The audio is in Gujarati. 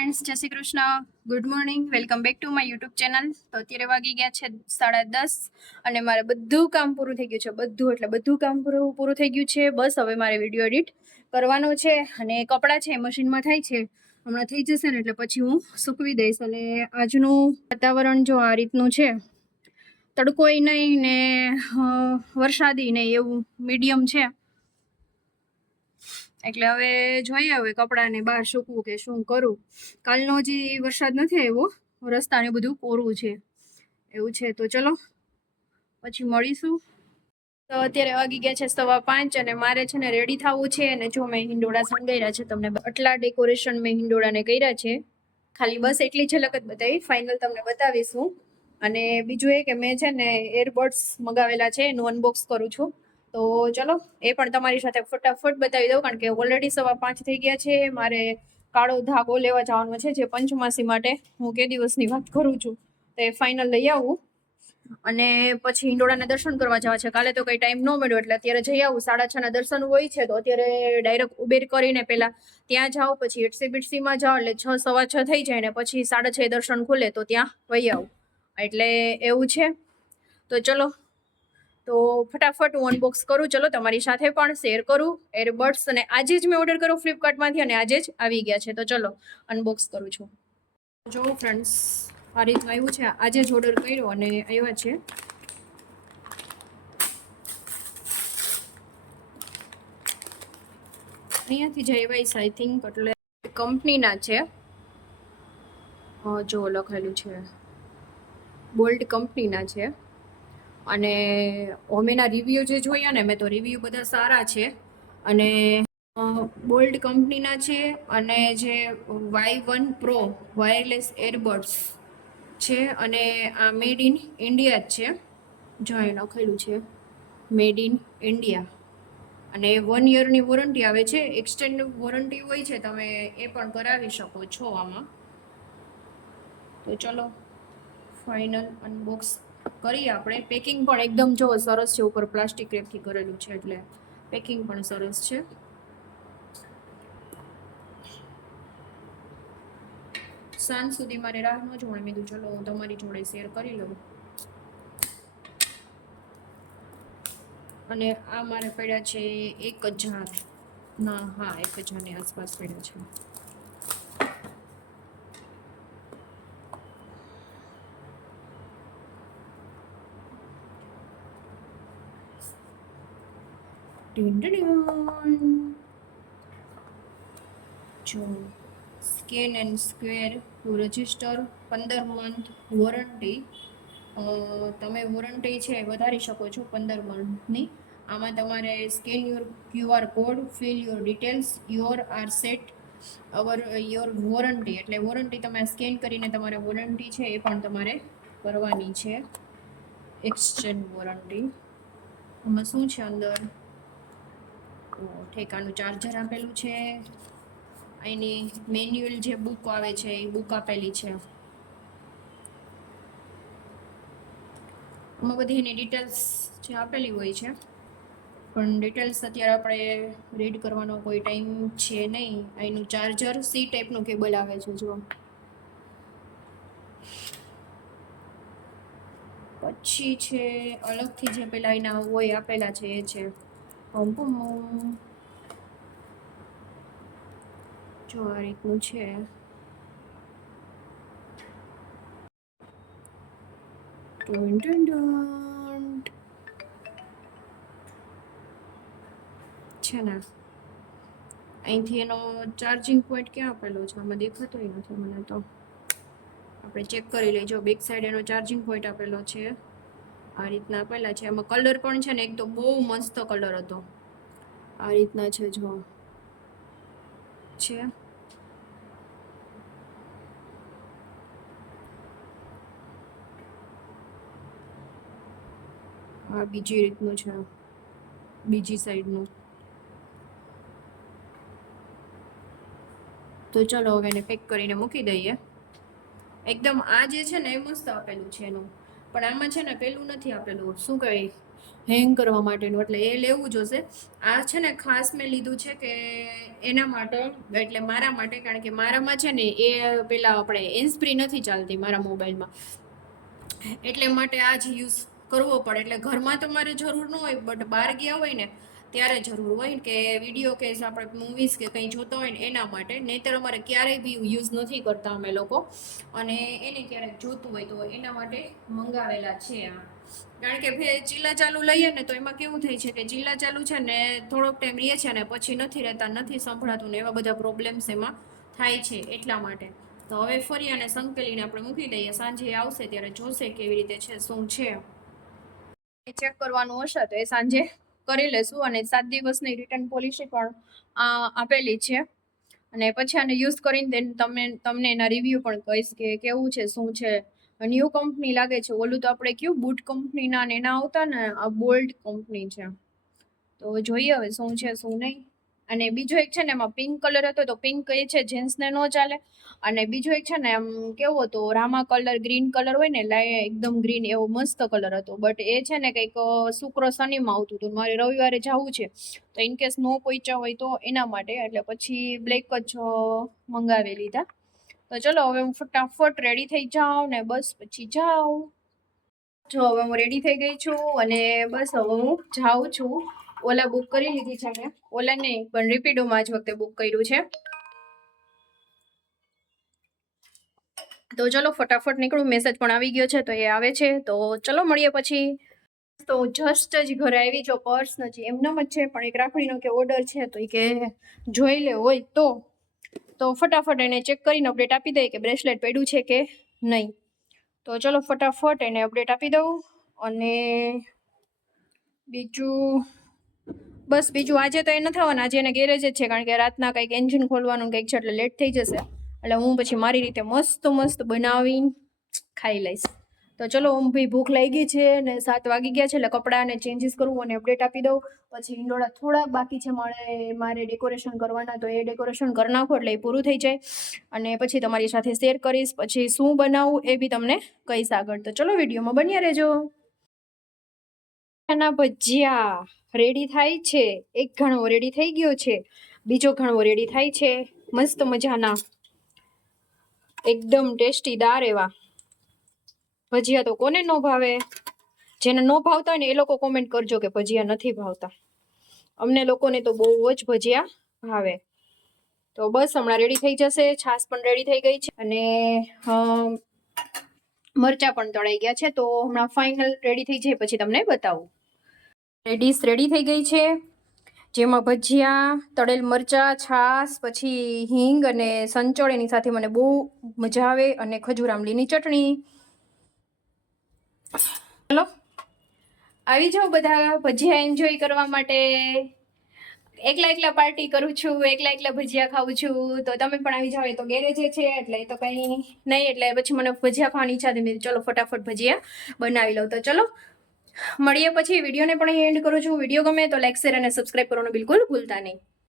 ફ્રેન્ડ્સ, જય Shri Krishna. Good morning. Welcome back to my YouTube channel. તો અત્યારે વાગી ગયા છે 10:30 અને મારે બધું કામ પૂરું થઈ ગયું છે. બધું કામ પૂરું થઈ ગયું છે. બસ હવે મારે વિડીયો એડિટ કરવાનો છે અને કપડાં છે મશીનમાં થાય છે. હમણાં થઈ જશે ને એટલે પછી હું સૂકવી દઈશ. અને આજનું વાતાવરણ જો આ રીતનું છે, તડકોય નહીં ને વરસાદી નહીં, એવું મીડિયમ છે. એટલે હવે જોઈએ હવે કપડાને બહાર સૂકવું કે શું કરું. કાલનો હજી વરસાદ નથી આવ્યો, રસ્તાને બધું કોરું છે એવું છે. તો ચલો પછી મળીશું. તો અત્યારે વાગી ગયા છે 5:15 અને મારે છે ને રેડી થવું છે. અને જો મેં હિંડોળા સંગાર્યા છે, તમને આટલા ડેકોરેશન મેં હિંડોળાને કર્યા છે. ખાલી બસ એટલી ઝલક જ બતાવી, ફાઇનલ તમને બતાવીશું. અને બીજું એ કે મેં છે ને એરબડ્સ મગાવેલા છે, એનું અનબોક્સ કરું છું. તો ચલો એ પણ તમારી સાથે ફટાફટ બતાવી દઉં, કારણ કે ઓલરેડી 5:15 થઈ ગયા છે. મારે કાળો ધાગો લેવા જવાનો છે, જે પંચમાસી માટે હું કે દિવસની વાત કરું છું. તો એ ફાઇનલ લઈ આવું અને પછી હિંડોળાના દર્શન કરવા જવા છે. કાલે તો કઈ ટાઈમ ન મળ્યો એટલે અત્યારે જઈ આવું. 6:30 ના દર્શન હોય છે, તો અત્યારે ડાયરેક્ટ ઉબેર કરીને પેલા ત્યાં જાઓ, પછી એટસીબીટસીમાં જાઓ એટલે 6, 6:15 થઈ જાય ને પછી 6:30 દર્શન ખુલે તો ત્યાં વહી આવું. એટલે એવું છે. તો ચલો, તો ફટાફટ હું અનબોક્સ કરું. ચલો તમારી સાથે પણ શેર કરું એરબડ્સ. અને આજે જ મેં ઓર્ડર કર્યો ફ્લિપકાર્ટમાંથી અને આજે જ આવી ગયા છે. તો ચલો અનબોક્સ કરું છું. જો ફ્રેન્ડ્સ, આ રીતનું આવ્યું છે. આજે જ ઓર્ડર કર્યો અને આવ્યા છે. અહીંયાથી જ આવ્યા આઈ થિંક, એટલે કંપનીના છે. જો લખેલું છે બોલ્ટ કંપનીના છે. અને ઓમેના રિવ્યૂ જે જોયા ને, મેં તો રિવ્યૂ બધા સારા છે. અને બોલ્ટ કંપનીના છે. અને જે Y1 Pro વાયરલેસ એરબડ્સ છે. અને આ મેડ ઇન ઇન્ડિયા જ છે. જો અહીં લખેલું છે મેડ ઇન ઇન્ડિયા. અને 1 યરની વોરંટી આવે છે. એક્સટેન્ડ વોરંટી હોય છે, તમે એ પણ કરાવી શકો છો આમાં. તો ચલો ફાઇનલ અનબોક્સ કરીએ આપણે. પેકિંગ પણ એકદમ જો સરસ છે, ઉપર પ્લાસ્ટિક રેપથી કરેલું છે એટલે પેકિંગ પણ સરસ છે. સાંજ સુધી મારે રાહ ન જોડે, મેં કીધું ચલો હું તમારી જોડે શેર કરી લઉં. અને આ મારે પડ્યા છે 1,000 ના, હા 1,000ની આસપાસ પડ્યા છે. જો scan and square to register, 15 month warranty. તમે વોરંટી છે વધારી શકો છો 15 મંથની. આમાં તમારે scan your QR code, fill your details, your are set your warranty. એટલે વોરંટી તમે સ્કેન કરીને તમારે વોરંટી છે એ પણ તમારે કરવાની છે. Exchange warranty. આમાં શું છે અંદર? ઠેકાનું ચાર્જર આપેલું છે. એની મેન્યુઅલ જે બુક આવે છે એ બુક આપેલી છે. આમાં બધી એની ડિટેલ્સ જે આપેલી હોય છે, પણ ડિટેલ્સ અત્યારે આપણે રીડ કરવાનો કોઈ ટાઈમ છે નહીં. એનું ચાર્જર સી ટાઈપનું કેબલ આવે છે. જો પછી છે અલગથી જે પેલા એના હોય આપેલા છે એ છે જો આ રીતનું છે. છે ને અહીંથી એનો ચાર્જિંગ પોઈન્ટ ક્યાં આપેલો છે? આમાં દેખાતોય નથી મને. તો આપણે ચેક કરી લઈજો. બેક સાઈડ એનો ચાર્જિંગ પોઈન્ટ આપેલો છે. આ રીતના આપેલા છે. એમાં કલર પણ છે ને, એક તો બહુ મસ્ત કલર હતો. આ રીતના છે. જો છે આ બીજી રીતનું છે, બીજી સાઈડનું. તો ચલો હવે એને પેક કરીને મૂકી દઈએ. એકદમ આ જે છે ને એ મસ્ત આપેલું છે એનું, પણ આમાં છે ને પેલું નથી આપેલું. શું કહેવાય, હેંગ કરવા માટેનું, એટલે એ લેવું જોશે. આ છે ને ખાસ મેં લીધું છે કે એના માટે, એટલે મારા માટે, કારણ કે મારામાં છે ને એ પેલા આપણે હેન્ડસ્ફ્રી નથી ચાલતી મારા મોબાઈલમાં, એટલે માટે આ જ યુઝ કરવો પડે. એટલે ઘરમાં તો મારે જરૂર ન હોય, બટ બહાર ગયા હોય ને ત્યારે જરૂર હોય કે વિડીયો કે આપણે મૂવીઝ કે કંઈ જોતા હોય ને એના માટે. નહીંતર અમારે ક્યારેય બી યુઝ નથી કરતા અમે લોકો, અને એને ક્યારેક જોતું હોય તો એના માટે મંગાવેલા છે આ. કારણ કે ચીલા ચાલુ લઈએ ને તો એમાં કેવું થાય છે કે ચીલા ચાલુ છે ને થોડોક ટાઈમ રહે છે ને પછી નથી રહેતા, નથી સંભળાતું ને એવા બધા પ્રોબ્લેમ્સ એમાં થાય છે. એટલા માટે તો હવે ફરી અને સંકેલીને આપણે મૂકી દઈએ. સાંજે આવશે ત્યારે જોશે કેવી રીતે છે, શું છે. ચેક કરવાનું હશે તો એ સાંજે કરી લેશું. અને 7 દિવસની રિટર્ન પોલિસી પણ આપેલી છે. અને પછી આને યુઝ કરીને તમને એના રિવ્યુ પણ કહીશ કે કેવું છે, શું છે. ન્યૂ કંપની લાગે છે. ઓલું તો આપણે કયું બૂટ કંપનીના ને એના આવતા ને, આ બોલ્ટ કંપની છે. તો જોઈએ હવે શું છે શું નહીં. અને બીજો એક છે ને એમાં પિંક કલર હતો, તો પિંક એ છે જેન્ટ્સને ન ચાલે. અને બીજો એક છે ને એમ કેવો હતો, રામા કલર, ગ્રીન કલર હોય ને, એકદમ ગ્રીન, એવો મસ્ત કલર હતો. બટ એ છે ને કંઈક શુક્ર શનિમાં આવતું હતું. મારે રવિવારે જવું છે, તો ઇનકેસ નો પહોંચ્યા હોય તો એના માટે, એટલે પછી બ્લેક જ મંગાવી લીધા. તો ચલો હવે હું ફટાફટ રેડી થઈ જાઉં ને બસ પછી જાઉં. જો હવે હું રેડી થઈ ગઈ છું અને બસ હવે હું જાઉં છું. ઓલા બુક કરી લીધી છે મેં, ઓલા નહીં પણ રેપિડોમાં જ વખતે બુક કર્યું છે. તો ચલો ફટાફટ નીકળું. મેસેજ પણ આવી ગયો છે તો એ આવે છે, તો ચલો મળીએ પછી. તો જસ્ટ જ ઘરે આવી, જો પર્સ નથી એમનામ જ છે, પણ એક રાખડીનો કે ઓર્ડર છે તો એ કે જોઈ લે હોય તો ફટાફટ એને ચેક કરીને અપડેટ આપી દઈએ કે બ્રેસલેટ પડ્યું છે કે નહીં. તો ચલો ફટાફટ એને અપડેટ આપી દઉં. અને બીજું આજે તો એ નથી આવવાના, આજે એને ગેરેજ જ છે, કારણ કે રાતના કંઈક એન્જિન ખોલવાનું કંઈક છે એટલે લેટ થઈ જશે. એટલે હું પછી મારી રીતે મસ્ત બનાવીને ખાઈ લઈશ. તો ચલો ભાઈ ભૂખ લાગી છે ને 7 વાગી ગયા છે, એટલે કપડાને ચેન્જીસ કરવું અને અપડેટ આપી દઉં. પછી ઈંડોળા થોડા બાકી છે મારે ડેકોરેશન કરવાના, તો એ ડેકોરેશન કરી નાખો એટલે એ પૂરું થઈ જાય. અને પછી તમારી સાથે શેર કરીશ પછી શું બનાવું એ બી તમને કહીશ આગળ. તો ચલો વિડીયોમાં બન્યા રહેજો. એના ભજીયા રેડી થાય છે. એક ઘણો રેડી થઈ ગયો છે, બીજો ઘણો રેડી થાય છે. મસ્ત મજાના એકદમ ટેસ્ટીદાર એવા ભજીયા. તો કોને ન ભાવે? જેને ન ભાવતા હોય ને એ લોકો કોમેન્ટ કરજો કે ભજીયા નથી ભાવતા. અમને લોકોને તો બહુ જ ભજીયા ભાવે. તો બસ હમણાં રેડી થઈ જશે. છાશ પણ રેડી થઈ ગઈ છે અને મરચા પણ તળાઈ ગયા છે. તો હમણાં ફાઇનલ રેડી થઈ જાય પછી તમને બતાવું. ડીશ રેડી થઈ ગઈ છે, જેમાં ભજીયા, તળેલ મરચા, છાશ, પછી હિંગ અને સંચળ, એની સાથે મને બહુ મજા આવે, અને ખજૂર આમલીની ચટણી. ચલો આવી જાઓ બધા ભજીયા એન્જોય કરવા માટે. એકલા પાર્ટી કરું છું, એકલા ભજીયા ખાઉં છું. તો તમે પણ આવી જાઓ. એ તો ગેરેજે છે એટલે એ તો કંઈ નહીં, એટલે પછી મને ભજીયા ખાવાની ઈચ્છા થઈ. ચલો ફટાફટ ભજીયા બનાવી લઉં. તો ચલો મળીએ પછી. વિડીયોને પણ એન્ડ કરું છું. વિડીયો ગમે તો લાઈક, શેર અને સબસ્ક્રાઈબ કરવાનું બિલકુલ ભૂલતા નહીં.